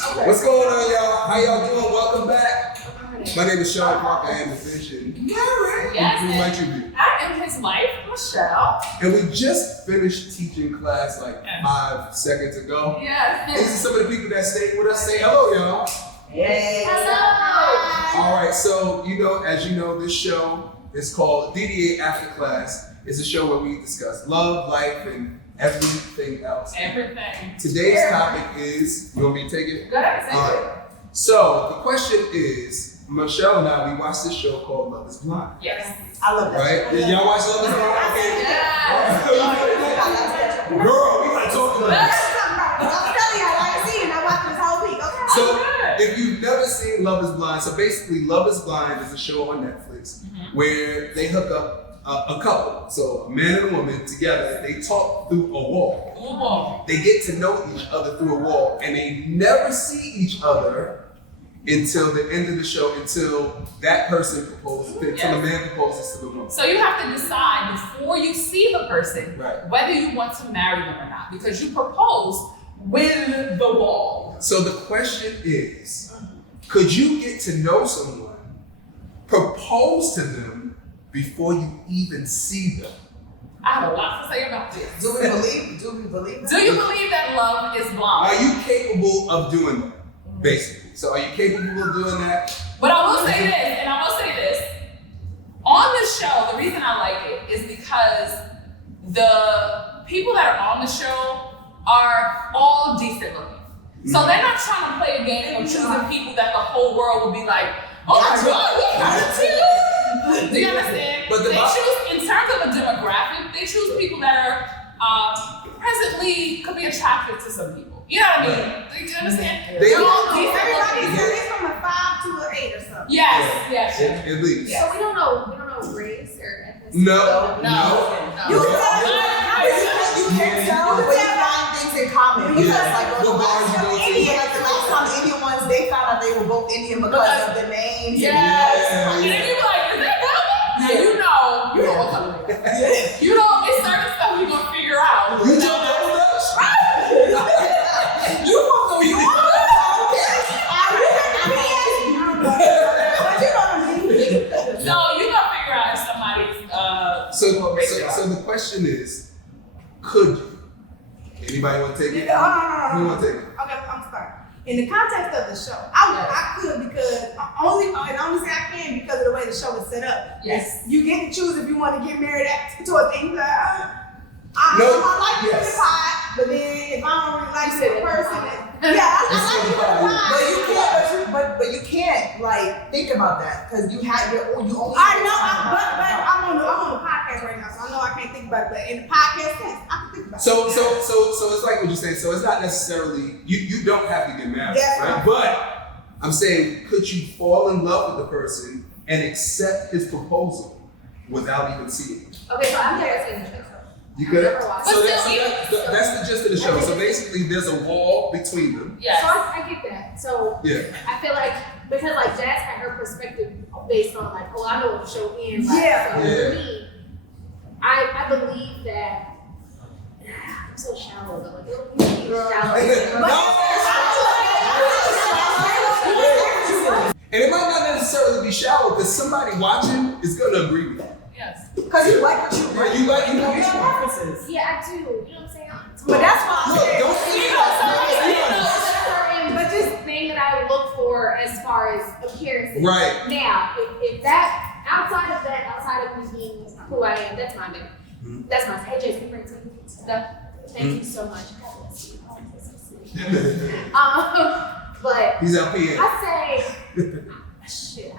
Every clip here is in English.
Okay. What's going on, y'all? How y'all doing? Welcome back. My name is Sean Parker. I am the vision. Yes. Who might you be? I am his wife, Michelle. And we just finished teaching class like 5 seconds ago. Yes. These are some of the people that stayed with us. Say hello, y'all. Hey. Hello. All right, so as you know, this show is called DDA After Class. It's a show where we discuss love, life, and everything else. Everything. Today's topic is, you want me to take it? Go ahead. All right. So the question is, Michelle and I, we watched this show called Love is Blind. Yes. I love that. Right? Did y'all watch Love is Blind? Okay. Yes. Girl, we gotta talk about this. I'm telling y'all, I ain't seen it. I watched this whole week. Okay. So if you've never seen Love is Blind, so basically Love is Blind is a show on Netflix where they hook up a couple, so a man and a woman together, they talk through a wall. They get to know each other through a wall, and they never see each other until the end of the show, until that person proposes, until the man proposes to the woman. So you have to decide before you see the person Right. whether you want to marry them or not, because you propose with the wall. So the question is, could you get to know someone, propose to them before you even see them? I have a lot to say about this. Do we believe? Do you believe that love is blind? Are you capable of doing that, basically? So are you capable of doing that? But I will say this, on the show, the reason I like it is because the people that are on the show are all decent looking. So they're not trying to play a game of choosing people that the whole world will be like, oh my God, yeah, too. Do you understand? But they choose, in terms of a demographic, they choose people that are presently could be attractive to some people. You know what I mean? Do you understand? They're all decent everybody looking. said it's from a 5 to an 8 or something. Yes. At least. So we don't know race or ethnicity. No. You can tell the way you find things in common. Because like the last time the Indian ones, they found out they were both Indian because of the names. Yes. And then you be like, is that Velma? Now you know what color it is. You know, it's certain stuff you're gonna figure out. You know Double Dutch? You from New York? So you gonna figure out if somebody's So the question is, could you? Anybody want to take it? No. Who want to take it? Okay, I'm sorry. In the context of the show, I could because only say I can because of the way the show is set up. Yes. You get to choose if you want to get married to a thing that I like you in the pot, but then if I don't really like the person, I like you in the pot. But you can't like think about that because you have your own. I know, but I'm on the podcast right now, so I know I can't think about it. But in the podcast, yes, I can think about it. So it's like what you say. So it's not necessarily you don't have to get married, right? But I'm saying, could you fall in love with the person and accept his proposal without even seeing him? Okay, so I've never seen the show. You could. So But that's the gist of the show. So basically, there's a wall between them. Yes. So I get that. So Yeah. I feel like because like Jazz had her perspective based on like, oh, I know what the show ends. Like, Yeah. So for me, I believe that I'm so shallow though. Like it'll be shallow. And it might not necessarily be shallow because somebody watching is gonna agree with you. Yes. Because you like what you Yeah, you know your preferences. Yeah, I do. You know what I'm saying? But that's why I said. But just thing that I look for as far as appearances. Right. Now, if that outside of me being who I am, that's my name. That's my hey Jason, bring some stuff. Thank you so much. God bless you. Oh, this is sweet. But He's out here. I say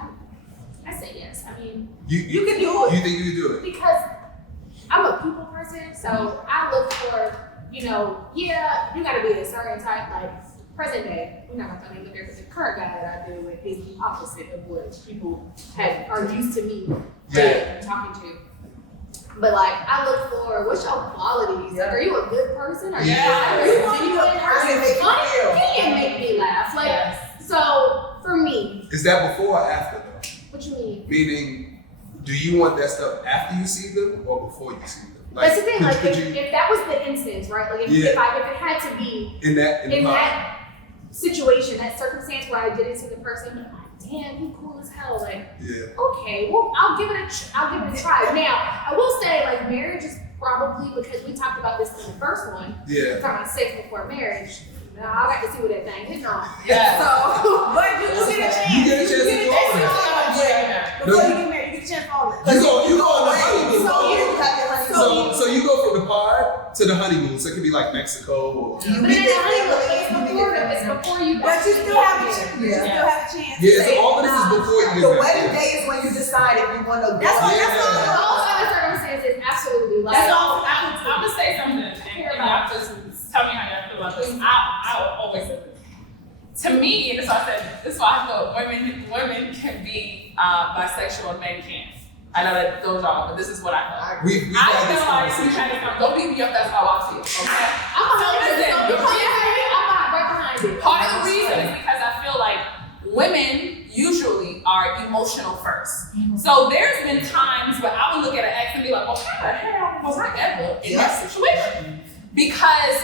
I say yes. I mean, You can do it. You think you can do it? because I'm a people person, so I look for, you gotta be a certain type, like present day. We're not gonna look at the current guy that I deal with is the opposite of what people are used to me talking to. But like, I look for what's your qualities. Like, are you a good person? Are you Yeah. a genuine person? Make You make me laugh. Like, so for me, Is that before or after though? what you mean? Meaning, do you want that stuff after you see them or before you see them? That's the thing. could Like, you- if that was the instance, right? Like, if it had to be in that. situation, that circumstance where I didn't see the person, but I'm like, damn, he cool as hell. Like, Yeah. okay, well, I'll give it a try. Now, I will say, like, marriage is probably, because we talked about this in the first one. Yeah. Talking about sex before marriage. Now, I got to see what that thing hitting on. Yeah. So, But you get a chance. You get a chance to do all of that. Before you get married, you get a chance for all of that. You go on the honeymoon. So So you go from the pod to the honeymoon. So it could be like Mexico or. but then it's before you. But you still have a chance. You still have a chance. Yeah, so all of this is before you get The married. wedding day is when you decide if you want to go. That's all. Those other circumstances, absolutely. Like, So I'm gonna say something, and y'all just tell me how y'all feel about this. I will always say this. To me, and this is why I feel women can be bisexual and men can't. I know that those are, but this is what I feel. We've had this conversation. Don't beat me up. That's how I feel. Okay. I'm right behind it. Part of the reason is because I feel like women usually are emotional first. So there's been times where I would look at an ex and be like, well, how the hell was I ever in that situation? Because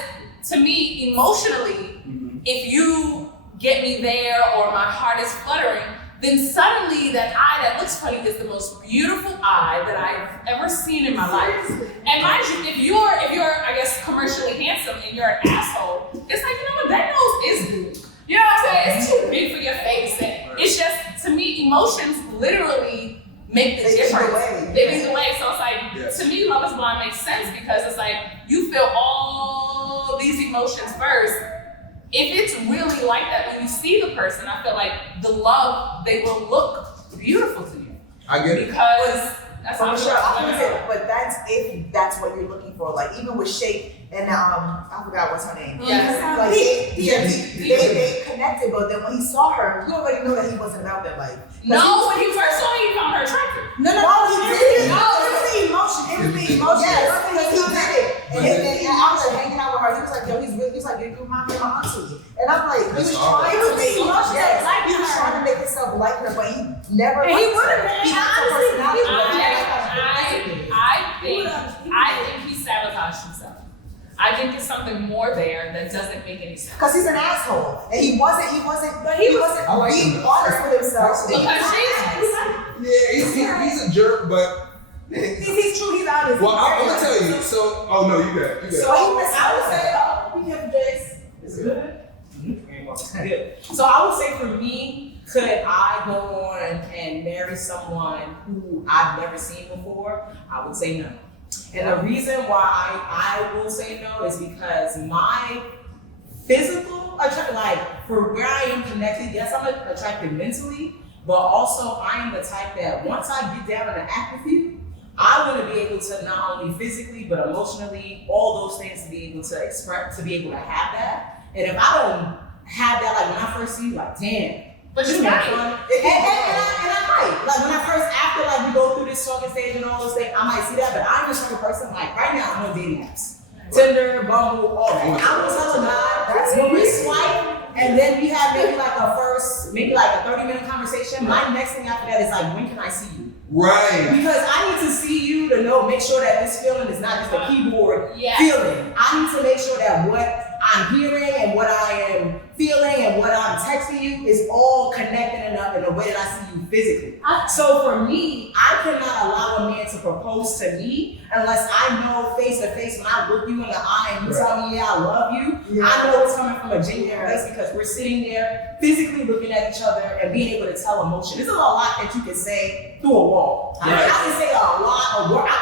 to me, emotionally, if you get me there or my heart is fluttering, then suddenly that eye that looks funny is the most beautiful eye that I've ever seen in my life. And mind you, if you're I guess commercially handsome and you're an asshole, it's like, you know what, that nose is good. You know what I'm saying? It's too big for your face. And it's just, to me, emotions literally make the difference. They lead the way. So it's like, to me, Love is Blind makes sense because it's like, you feel all these emotions first. If it's really like that, when you see the person, I feel like the love, they will look beautiful to you. I get it. Because that's For how sure, women are. but that's if that's what you're looking for. Like even with Shape and I forgot what's her name. Yes. Like they connected, but then when he saw her, you already know that he wasn't about that life. No, when he first saw you, he found her attractive. No, he didn't. No, it was the emotion. It was the emotion. Yes, because he did it. And then I was like hanging out with her. He was like, yo, he was like, you remind me of my auntie. And I'm like, he was trying It was the emotion that like he was trying to make himself like her, but he never. And he would have been. He has a personality. I think he sabotaged himself. I think there's something more there that doesn't make any sense. Because he's an asshole, and he wasn't being honest with himself. He's a jerk, but He's true. He's honest. well, I'm gonna tell you. So, oh no, you got it. So I would say, be careful, Jace. Is it good? Good. So I would say for me, could I go on and marry someone who I've never seen before? I would say no. And the reason why I will say no is because my physical attraction, like for where I am connected, yes, I'm attracted mentally, but also I am the type that once I get down and act with you, I want to be able to not only physically, but emotionally, all those things to be able to express, to be able to have that. And if I don't have that, like when I first see you, like, damn. But you you might. might. And I might. Like when I first, after like we go through this talking stage and all those things, I might see that, but I'm just like a person, like right now I'm on dating apps. Tinder, Bumble, all that. And I will tell a guy, when we swipe, and then we have maybe like a 30-minute conversation, my next thing after that is like, when can I see you? right. Because I need to see you to know, make sure that this feeling is not just a keyboard feeling. I need to make sure that what I'm hearing and what I am feeling and what I'm texting you is all connected enough in the way that I see you physically. So for me, I cannot allow a man to propose to me unless I know face to face when I look you in the eye and you tell me, yeah, I love you. I know it's coming from a genuine place because we're sitting there physically looking at each other and being able to tell emotion. There's a lot that you can say through a wall. I can say a lot of words.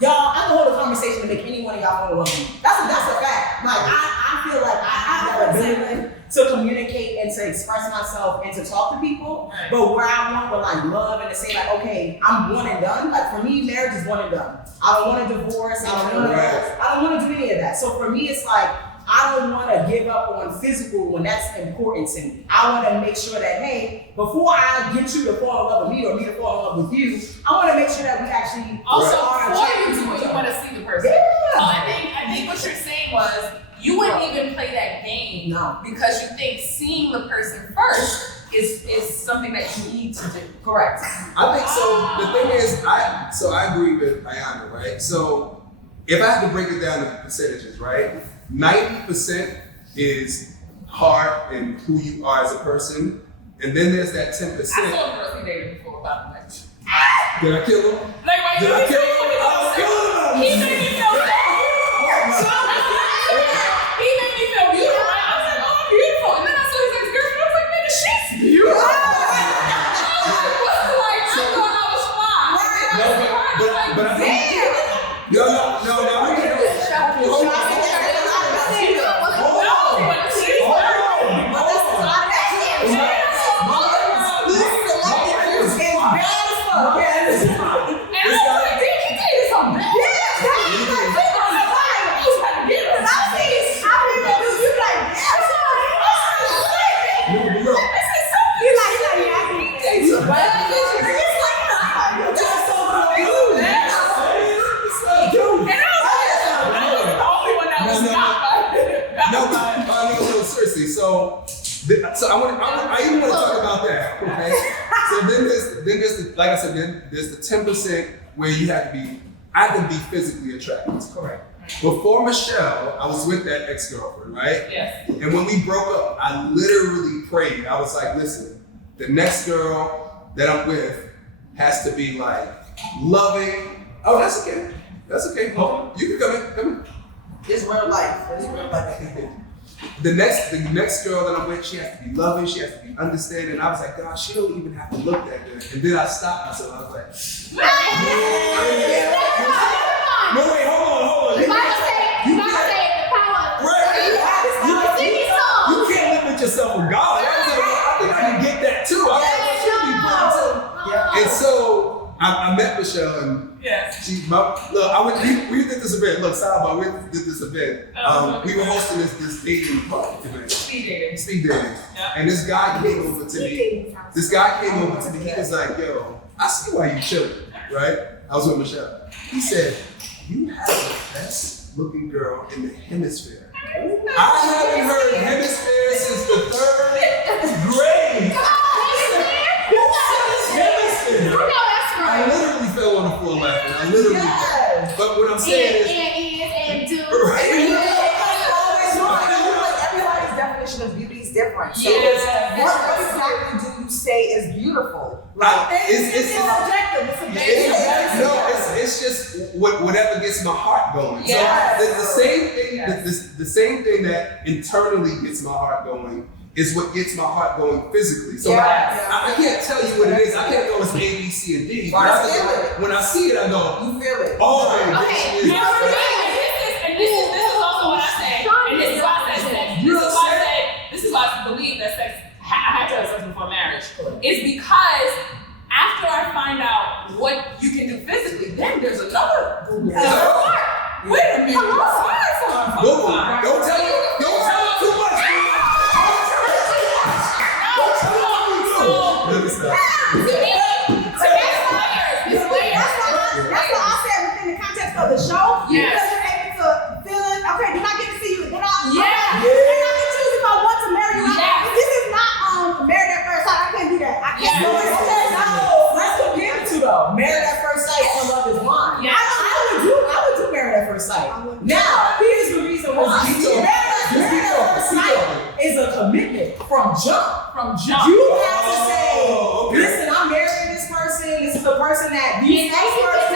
Y'all, I can hold a conversation to make any one of y'all want to love me. That's a fact. Like I feel like I have that ability to communicate and to express myself and to talk to people. Right. But where I want with like love and to say like, okay, I'm one and done. Like for me, marriage is one and done. I don't want a divorce. I don't want to do any of that. So for me, it's like I don't want to give up on physical when that's important to me. I want to make sure that, hey, before I get you to fall in love with me or me to fall in love with you, I want to make sure that we actually also are before you do it, you want to see the person. Yeah. I think what you're saying was you wouldn't even play that game because you think seeing the person first is something that you need to do. Correct. I think so. The thing is, I agree with Ayana, right? So if I had to break it down to percentages, right? 90% is heart and who you are as a person. And then there's that 10%. I saw a girl he dated before about the match. Did I kill him? Like, why Did I kill him? I was killing him. He made me feel so He made me feel beautiful. Right? I was like, oh, I'm beautiful. And then I saw his ex-girlfriend. I was like, nigga, she's beautiful. But I think no. Seriously, so I even want to talk about that. Okay, so then there's the, like I said, then there's the 10% where you have to be, I have to be physically attracted. Correct. Before Michelle, I was with that ex-girlfriend, right? Yes. And when we broke up, I literally prayed. I was like, listen, the next girl that I'm with has to be like loving. Oh, that's okay. That's okay. Hold on. You can come in. It's real life. It's real life. The next girl that I'm with, she has to be loving, she has to be understanding. I was like, God, she don't even have to look that good. And then I stopped myself. I was like, no, wait, hold on. You gotta say the power. Right. You can't limit yourself with God. I think I can get that too. And so I met Michelle and we did this event. Look, sidebar, we did this event. We were hosting this dating event. Speed dating. Yeah. And this guy came over to me. He was like, yo, I see why you chilling, right? I was with Michelle. He said, you have the best looking girl in the hemisphere. I haven't heard hemisphere since the 3rd grade. Hemisphere. I literally fell on the floor laughing. I literally did. But what I'm saying is. Everybody's definition of beauty is different. So what exactly do you say is beautiful? It's subjective. It's just whatever gets my heart going. Yes. So the same thing, the same thing that internally gets my heart going is what gets my heart going physically. So I can't tell you what it is. I can't go it's A, B, C, and D. But when I see it, I go, you feel it. Oh, okay. This is also what I say. And this is why I said sex. This is why I believe that sex. I had to have sex before marriage. It's because after I find out what you can do physically, then there's another part. Wait a minute. Don't tell me too much. That's what I said within the context of the show. Because you're able to feel it. Okay, then I get to see you. Then I can choose if I want to marry you. This is not married at first sight. I can't do that. I can't do it. Let's compare the two though. Married at first sight and Love is Blind. I would do Married at First Sight. Now, here's the reason why. Married at First Sight is a commitment from jump. You have to say, listen, I'm marrying this person. This is the person that these experts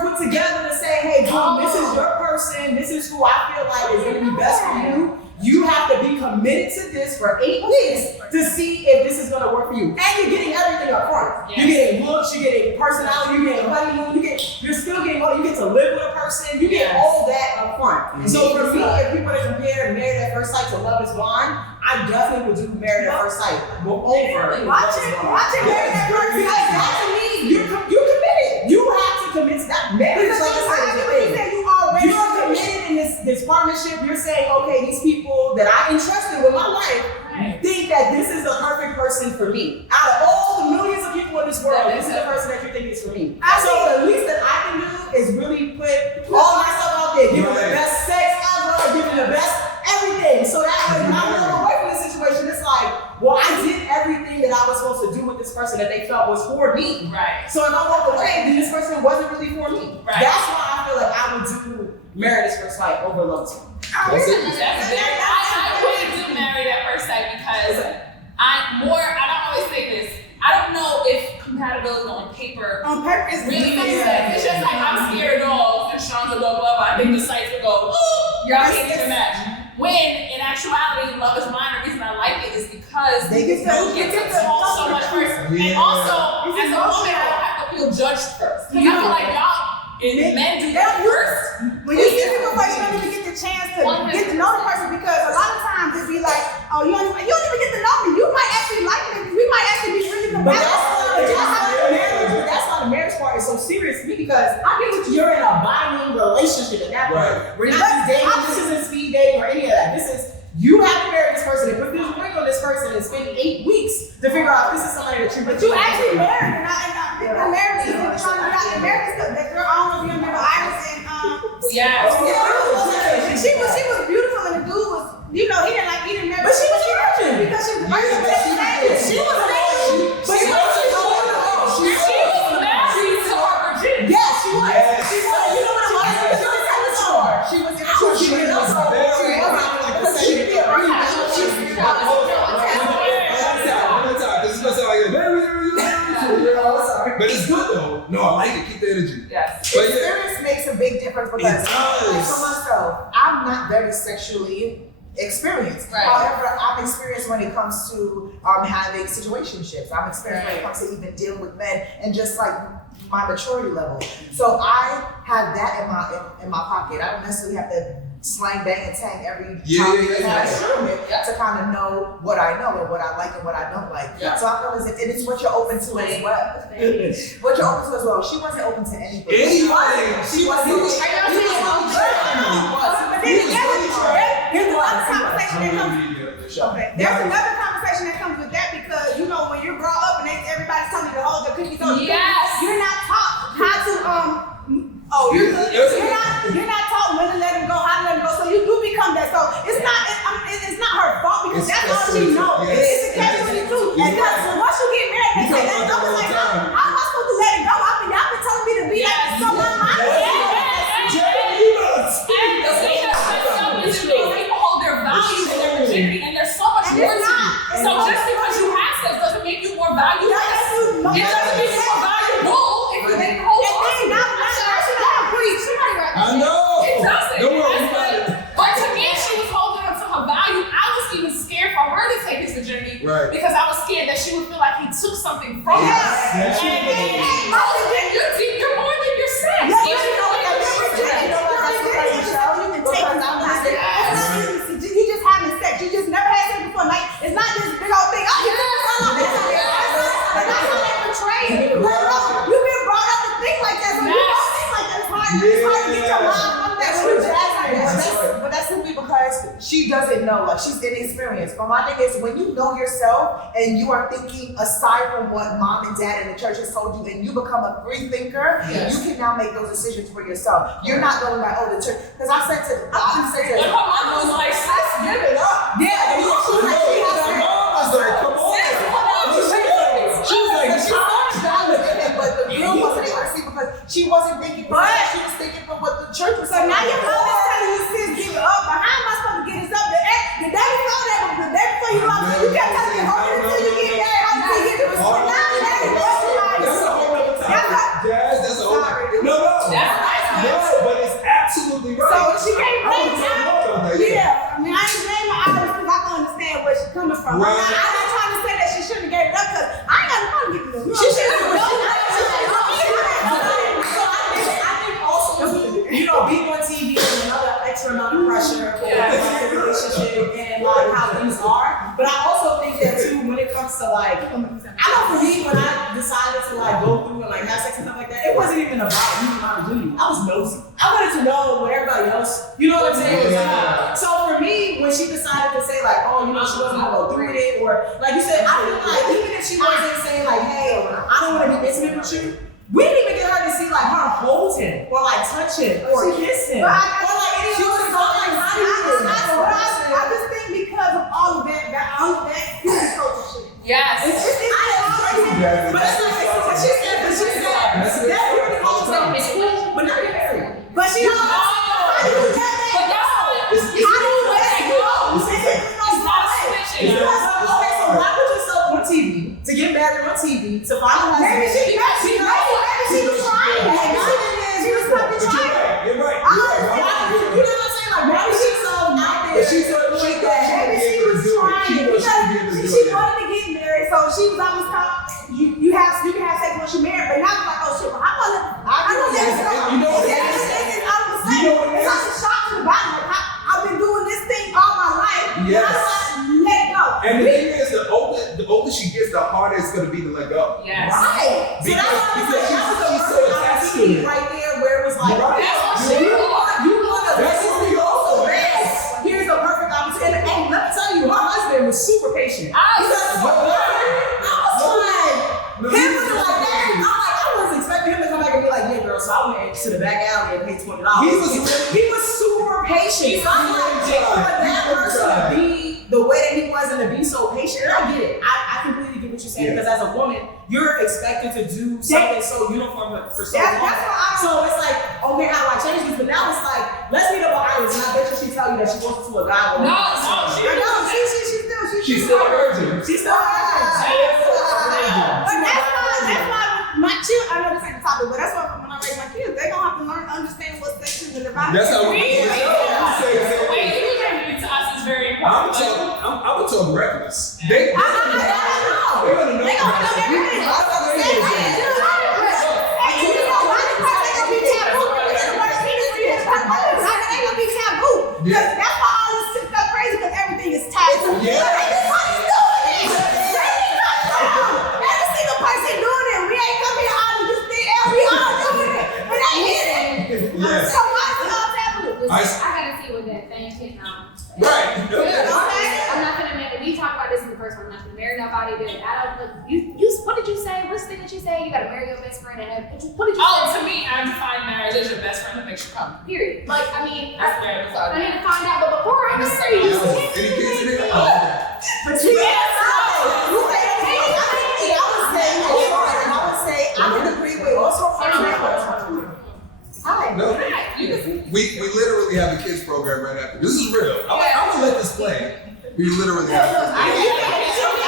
put together to say, hey, boom, this is your person. This is who I feel like is going to be best for you. You have to be committed to this for 8 weeks to see if this is going to work for you. And you're getting everything up front. Yes. You're getting looks, you're getting personality, you're getting honeymoon, you're still getting all, you get to live with a person, you get all that up front. So for me, if people were to compare Married at First Sight to Love is Blind, I definitely would do Married at First Sight over Watching Married at First Sight, that to me, you're committed. You have to commit to that marriage. You're committed in this partnership. You're saying, okay, these people that I entrusted with my life think that this is the perfect person for me. Out of all the millions of people in this world, this is the person that you think is for me. So the least that I can do is really put all my stuff out there, give them the best sex ever, give them the best everything. So that when I walk away from this situation, it's like, well, I did everything that I was supposed to do with this person that they felt was for me. Right. So if I walk away, then this person wasn't really for me. Right. That's why I feel like I would do Married at First Sight over Love is Blind. I married at first sight because I don't always say this. I don't know if compatibility on paper is really makes sense. It's just like I'm scared of dogs and Sean's a dog lover. I think the sites would go, ooh, y'all can't even match. When in actuality, Love is Blind, the reason I like it is because you get to talk so much first. And also, as a woman, I don't have to feel judged first. Because I feel like men do that first. When you see people first, you don't even get the chance to get to know the person because a lot of times it'd be like, oh, you don't even get to know me. You might actually like me. We might actually be really compatible. That's why the marriage part is so serious to me because I get what you're in a binding relationship at that point. We're not just dating. This isn't speed dating or any of that. This is you have to marry this person and put this ring on this person and spend 8 weeks to figure out if this is somebody that you. But you actually married, and I'm married. Trying to get out and married because that girl, I don't know if you remember Iris and Yeah. She was beautiful and the dude was, he didn't marry. But she was a virgin because she was virgin. She was married. But she was married to her virginity. Yes, she was. She was. You know what it was? She was immature. She was immature. She was But it's good though. No, I like it. Keep the energy. Yes. But Experience makes a big difference because for myself, I'm not very sexually experienced. Right. However, I'm experienced when it comes to having situationships. I'm experienced when it comes to even dealing with men and just like my maturity level. So I have that in my pocket. I don't necessarily have to slang, bang, and tang every time to kind of know what I know and what I like and what I don't like. Yeah. So I feel as if it's what you're open to as well. What you're open to as well. She wasn't open to anything. She wasn't. There's another conversation that comes. Okay. There's another conversation that comes with that because when you're brought up and everybody's telling you to hold your cookies on, you're not taught how to you're not taught when to let them go, how to let them go. So you do become that. So it's not her fault because that's all she knows. It's a catch-22. And once you get married, they say let go. It's like, how am I supposed to let it go? Y'all been telling me to be like so much. People hold their values and their virginity, and there's so much more to you. So just because you have sex doesn't make you more valuable. It doesn't make you more valuable if you didn't hold on. I know. It doesn't. Don't worry. But to me, she was holding on to her value. I was even scared for her to take his virginity because I was scared that she would feel like he took something from her. And you're more than your sex. You just having sex. You just never had sex before. Like it's not this big old thing. Oh, you that's how they portray it. You've been brought up to think like that. So you don't think like that. It's hard to get your mind from that. But that's simply because she doesn't know. Like she's inexperienced. But my thing is when you know yourself and you are thinking aside from what mom and dad and the church has told you and you become a free thinker, you can now make those decisions for yourself. You're not going by, oh, the church. Because I said to her mom was like, sis, give it up. Yeah, she was like, come on. She was like, but the girl wasn't able to see because she wasn't thinking for that. She was thinking for what the church was saying. So now your mom is telling you, sis, give it up. But how am I supposed to get this up? The day before that, the day before you know, you kept telling me, hold it until you get married. How do you get this? But now that's a whole other topic. Jazz, that's a whole other. No, but it's absolutely right. So she can't blame her. Yeah, I mean, I ain't blaming her because I can understand where she's coming from. Right. I'm not trying to say that she shouldn't have gave it up because I ain't got no money to give it up. She should have. I think also, being on TV is another extra amount of pressure for the relationship and like how things are. But I also think that too, when it comes to like, I know for me, when I decided to like go through and like have sex and stuff like that, it wasn't even about me and my virginity. I was nosy. I wanted to know what everybody else, you know what I'm saying? So for me, when she decided to say like, oh, she wasn't gonna go through with it, or like you said, I feel like even if she wasn't saying like, hey, I don't want to be intimate with you, we didn't even get her to see like her hold him or like touch him or kiss him. Or like any of those like, how do you I just think because of all of that culture shit. Yes. But it's like what she said. That's really culture stuff. It's cool, but not married. But she how do you let that go? How do you let that go? It's not TV to find a husband. Maybe she was trying. She was probably trying. You're right. You know what I'm saying? Like, maybe she's so out there. She thought she was trying. She wanted to get married, so she was always telling you can have sex once you're married, but now it's like, oh shit, well, I know that. You know what it is? All of a sudden, it's like a shock to the body. Like, I've been doing this thing all my life. Yes. And I'm like, let it go. And the thing is, the older she gets, the harder it's going to be to let go. Yes. Right. So Because she's so attached to it. right there where it was like, Right. you want to That's what we all do. Here's the perfect opportunity. And let me tell you, her husband was super patient. I was like, him looking like that. I was expecting him to come back and be like, yeah, girl, so I went to the back alley and paid $20. He was super patient. So I'm like, for that person to be the way that he was and to be so patient, and I get it. I completely get what you're saying, because as a woman, you're expected to do something so uniform for so long. So it's like, okay, how do I change this? But now it's like, let's meet up with Iris, and I bet you she tell you that she wants to a guy. She's still a virgin. She's still a virgin. But that's why my children, I know this ain't the topic, but that's why when I raise my kids, they're gonna have to learn to understand what sex is and the vibe. That's how we Wait, you can to us is very important. I would talk reckless. They They're gonna know everything. That's why all this shit stuff crazy, because everything is taboo. Everybody's doing it. Every single person doing it. We ain't coming here all this thing. We all doing it. But they hit it. Yes. So why is it all taboo? I gotta see what that thing can Right. I'm not gonna marry. We talked about this in the first one. I'm not gonna marry nobody. That I don't. You. What did you say? What's the thing that you say? You gotta marry your best friend and have. What did you say? To me, I define marriage as your best friend that makes you come. Period. Like, I mean, That's very I need to find out. But before I marry you, Any kids in it? But you I would say I can agree with also No. We literally have a kids program right after. This is real. I'm gonna let this play. We literally have a kids program.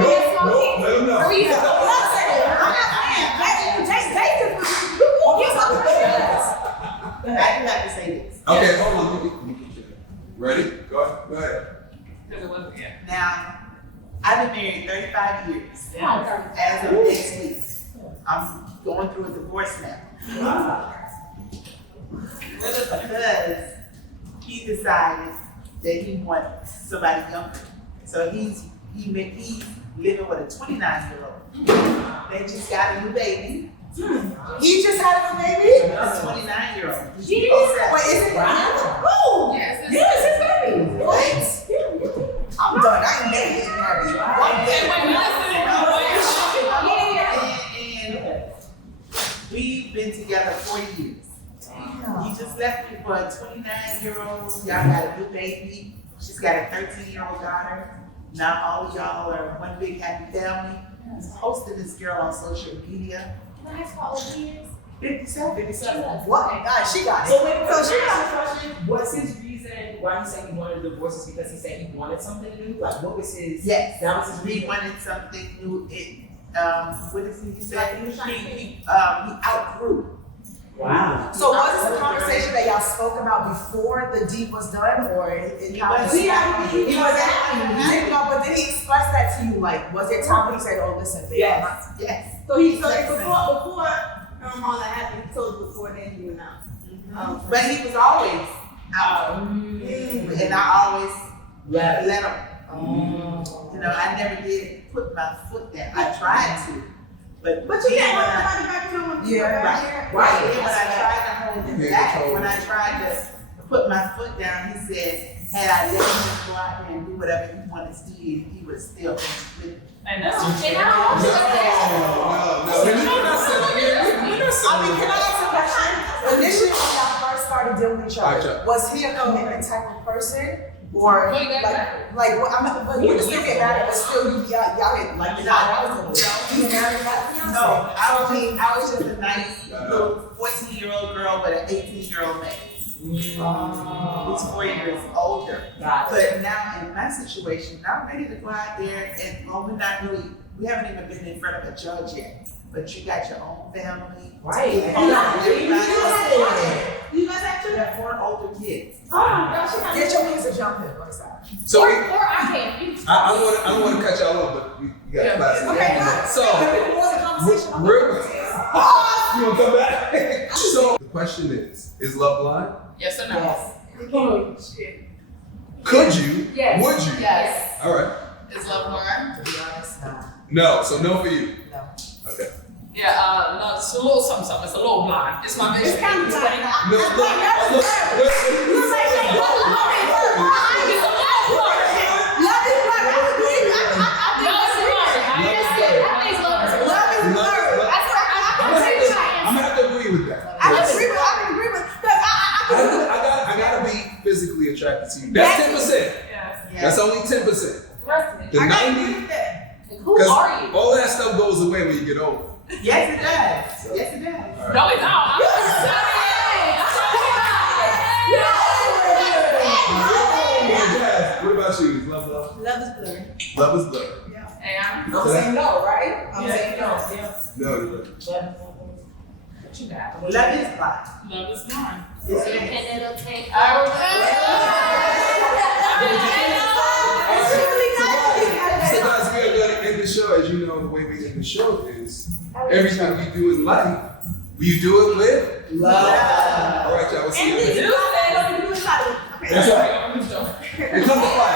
No, let them know. I do have to say this. Okay, hold on. Let me get you. Ready? Go ahead. Because it wasn't yet. Now, I've been married 35 years. As of next week, I'm going through a divorce now. Because he decided that he wants somebody younger. So he's living with a 29-year-old. They just got a new baby. He just had a baby? A 29-year-old. Wait, is it right? Oh! Yes, Yes, it's baby. What? I'm done. I ain't never getting married. And we've been together 40 years. He just left me for a 29-year-old. Y'all got a new baby. She's got a 13-year-old daughter. Now all of y'all are one big happy family. He's posting this girl on social media. Can I ask how old he is? 57. What? God, she got it. So wait, she got a question. What's his reason why he said he wanted a divorce? Is because he said he wanted something new? Like, what was his? Yes. That was his He reason. wanted something new. What is he said? He outgrew. Wow. So was this a conversation that y'all spoke about before the deed was done, or it He was he didn't know, but did he express that to you? Like, was there time when he said, "Oh, listen, babe"? Yes. Yes. So before all that happened, he told you before then you went out. But he was always out. And I always let him. You know, I never did put my foot down. I tried to. But you can't hold somebody back, you don't want to Yeah, right. Right. And when I tried to hold him back, when I tried to put my foot down, he said, had I let him just go out there and do whatever he wanted to do, he would still be with me. And that's No. We're not selling Can I ask a question? Initially, when y'all first started dealing with each other, was he a commitment type of person? Or like what? But you still get married, but still y'all get like the you get married about fiance. No, I was just a nice little 14-year-old girl with an 18-year-old man. He's 4 years older. Got it. But now in my situation, I'm ready to go out there and we haven't even been in front of a judge yet. But you got your own family. Right. You guys have You have 4 older kids. Get your wings to jump in on the side. So or I can. I don't want to cut y'all off, but we got class. Okay, So real quick. You want to come back? So the question is love blind? Yes or no? Oh, shit. Could you? Yes. Would you? Yes. All right. Is love blind? To be honest, no. No. So no for you. No. Okay. Yeah, no, it's a little something. It's a little blind. It's my vision. It's kind of like, I'm gonna have to agree with that. I can agree with, because I gotta be physically attracted to you. That's 10%. That's only 10%. The 90, Who because are you? all that stuff goes away when you get older. Yes, it does. Yes, it does. No, it don't. What about you? Is love love? love is blurry. Love is blood. And I'm saying no, right? I'm Yeah, saying no. yeah. No, you're right. what you got? Love is blind. Love is blind. And it'll take So guys, we are going to end the show. As you know, the way we end the show is everything we do in life, you do it with Love. All right, y'all. We'll see you next time. That's right. Okay. And come to fight.